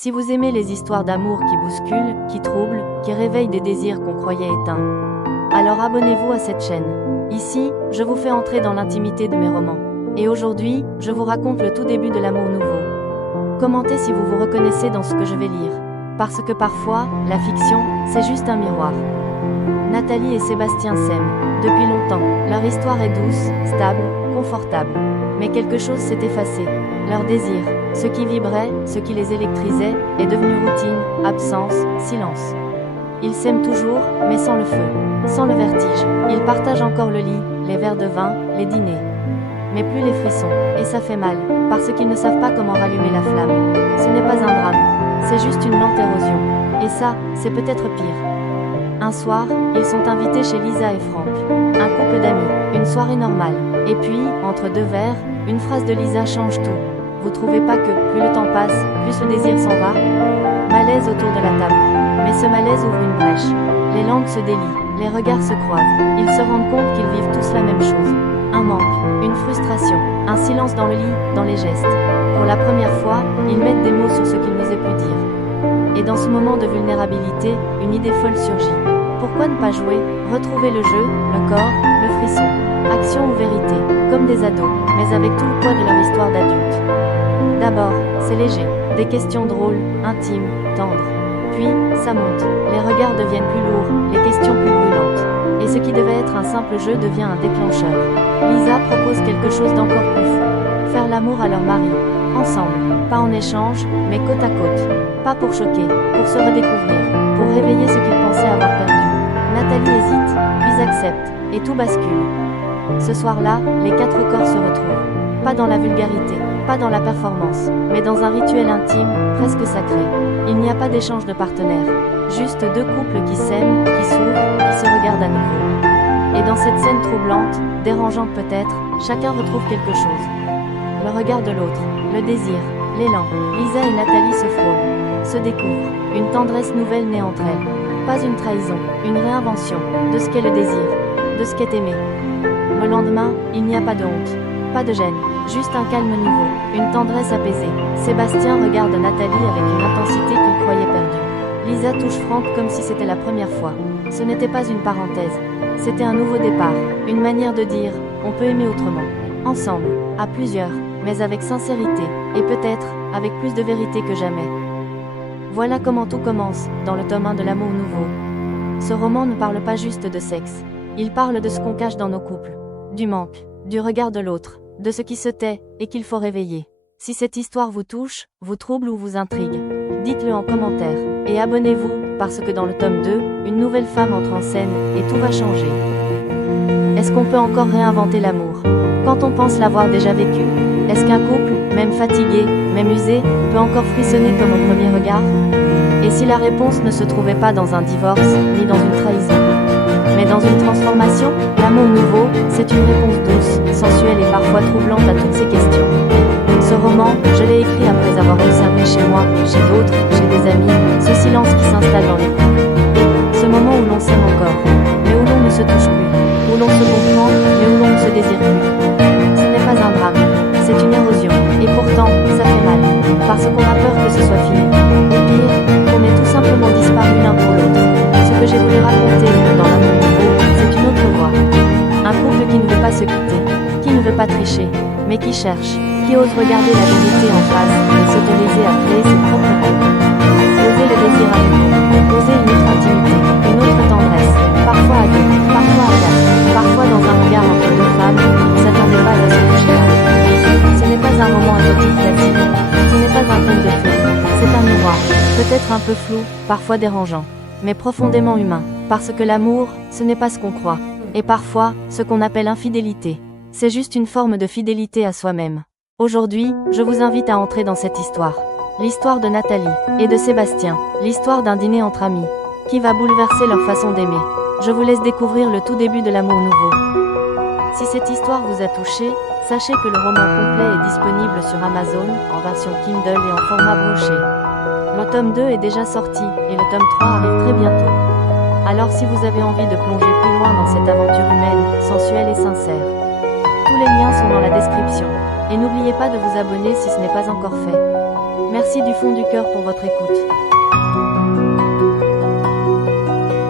Si vous aimez les histoires d'amour qui bousculent, qui troublent, qui réveillent des désirs qu'on croyait éteints, alors abonnez-vous à cette chaîne. Ici, je vous fais entrer dans l'intimité de mes romans. Et aujourd'hui, je vous raconte le tout début de l'amour nouveau. Commentez si vous vous reconnaissez dans ce que je vais lire. Parce que parfois, la fiction, c'est juste un miroir. Nathalie et Sébastien s'aiment, depuis longtemps. Leur histoire est douce, stable, confortable. Mais quelque chose s'est effacé. Leur désir, ce qui vibrait, ce qui les électrisait, est devenu routine, absence, silence. Ils s'aiment toujours, mais sans le feu, sans le vertige. Ils partagent encore le lit, les verres de vin, les dîners. Mais plus les frissons. Et ça fait mal, parce qu'ils ne savent pas comment rallumer la flamme. Ce n'est pas un drame, c'est juste une lente érosion. Et ça, c'est peut-être pire. Un soir, ils sont invités chez Lisa et Franck. Un couple d'amis, une soirée normale. Et puis, entre deux verres, une phrase de Lisa change tout. Vous trouvez pas que, plus le temps passe, plus le désir s'en va? Malaise autour de la table. Mais ce malaise ouvre une brèche. Les langues se délient, les regards se croisent. Ils se rendent compte qu'ils vivent tous la même chose. Un manque, une frustration, un silence dans le lit, dans les gestes. Pour la première fois, ils mettent des mots sur ce qu'ils n'osaient plus dire. Et dans ce moment de vulnérabilité, une idée folle surgit. Pourquoi ne pas jouer, retrouver le jeu, le corps, le frisson? Action ou vérité, comme des ados, mais avec tout le poids de leur histoire d'adultes. D'abord, c'est léger, des questions drôles, intimes, tendres. Puis, ça monte, les regards deviennent plus lourds, les questions plus brûlantes. Et ce qui devait être un simple jeu devient un déclencheur. Lisa propose quelque chose d'encore plus fou. Faire l'amour à leur mari. Ensemble. Pas en échange, mais côte à côte. Pas pour choquer, pour se redécouvrir, pour réveiller ce qu'ils pensaient avoir perdu. Nathalie hésite, puis accepte, et tout bascule. Ce soir-là, les quatre corps se retrouvent. Pas dans la vulgarité, pas dans la performance, mais dans un rituel intime, presque sacré. Il n'y a pas d'échange de partenaires. Juste deux couples qui s'aiment, qui s'ouvrent, qui se regardent à nouveau. Et dans cette scène troublante, dérangeante peut-être, chacun retrouve quelque chose. Le regard de l'autre, le désir, l'élan. Lisa et Nathalie se frôlent, se découvrent. Une tendresse nouvelle naît entre elles. Pas une trahison, une réinvention, de ce qu'est le désir, de ce qu'est aimé. Le lendemain, il n'y a pas de honte, pas de gêne, juste un calme nouveau, une tendresse apaisée. Sébastien regarde Nathalie avec une intensité qu'il croyait perdue. Lisa touche Franck comme si c'était la première fois. Ce n'était pas une parenthèse, c'était un nouveau départ, une manière de dire, on peut aimer autrement. Ensemble, à plusieurs, mais avec sincérité, et peut-être, avec plus de vérité que jamais. Voilà comment tout commence, dans le tome 1 de l'amour nouveau. Ce roman ne parle pas juste de sexe. Il parle de ce qu'on cache dans nos couples. Du manque, du regard de l'autre, de ce qui se tait, et qu'il faut réveiller. Si cette histoire vous touche, vous trouble ou vous intrigue, dites-le en commentaire. Et abonnez-vous, parce que dans le tome 2, une nouvelle femme entre en scène, et tout va changer. Est-ce qu'on peut encore réinventer l'amour? Quand on pense l'avoir déjà vécu? Est-ce qu'un couple, même fatigué, même usé, peut encore frissonner comme au premier regard? Et si la réponse ne se trouvait pas dans un divorce, ni dans une trahison, mais dans une transformation? L'amour nouveau, c'est une réponse douce, sensuelle et parfois troublante à toutes ces questions. Ce roman, je l'ai écrit après avoir observé chez moi, chez d'autres, chez des amis, ce silence qui s'installe dans les couples. Ce moment où l'on s'aime encore, mais où l'on ne se touche plus, où l'on se comprend, mais où l'on ne se désire plus. Ce n'est pas un drame, c'est une érosion, et pourtant, ça fait mal, parce qu'on a peur que ce soit fini. Ou pire, qu'on ait tout simplement disparu l'un pour l'autre. Ce que j'ai voulu raconter dans l'amour nouveau, c'est une autre voie. Un couple qui ne veut pas se quitter, qui ne veut pas tricher, mais qui cherche, qui ose regarder la vérité en face, et s'autoriser à créer ses propres règles. Oser le désir à nouveau, oser une autre intimité, une autre tendresse, parfois à deux, parfois à quatre, parfois dans un regard entre deux femmes qui ne s'attendaient pas à se toucher mal. Ce n'est pas un roman érotique classique, ce n'est pas un conte de fées, c'est un miroir, peut-être un peu flou, parfois dérangeant, mais profondément humain, parce que l'amour, ce n'est pas ce qu'on croit, et parfois, ce qu'on appelle infidélité. C'est juste une forme de fidélité à soi-même. Aujourd'hui, je vous invite à entrer dans cette histoire. L'histoire de Nathalie et de Sébastien, l'histoire d'un dîner entre amis, qui va bouleverser leur façon d'aimer. Je vous laisse découvrir le tout début de l'amour nouveau. Si cette histoire vous a touché, sachez que le roman complet est disponible sur Amazon, en version Kindle et en format broché. Le tome 2 est déjà sorti, et le tome 3 arrive très bientôt. Alors si vous avez envie de plonger plus loin dans cette aventure humaine, sensuelle et sincère, tous les liens sont dans la description. Et n'oubliez pas de vous abonner si ce n'est pas encore fait. Merci du fond du cœur pour votre écoute.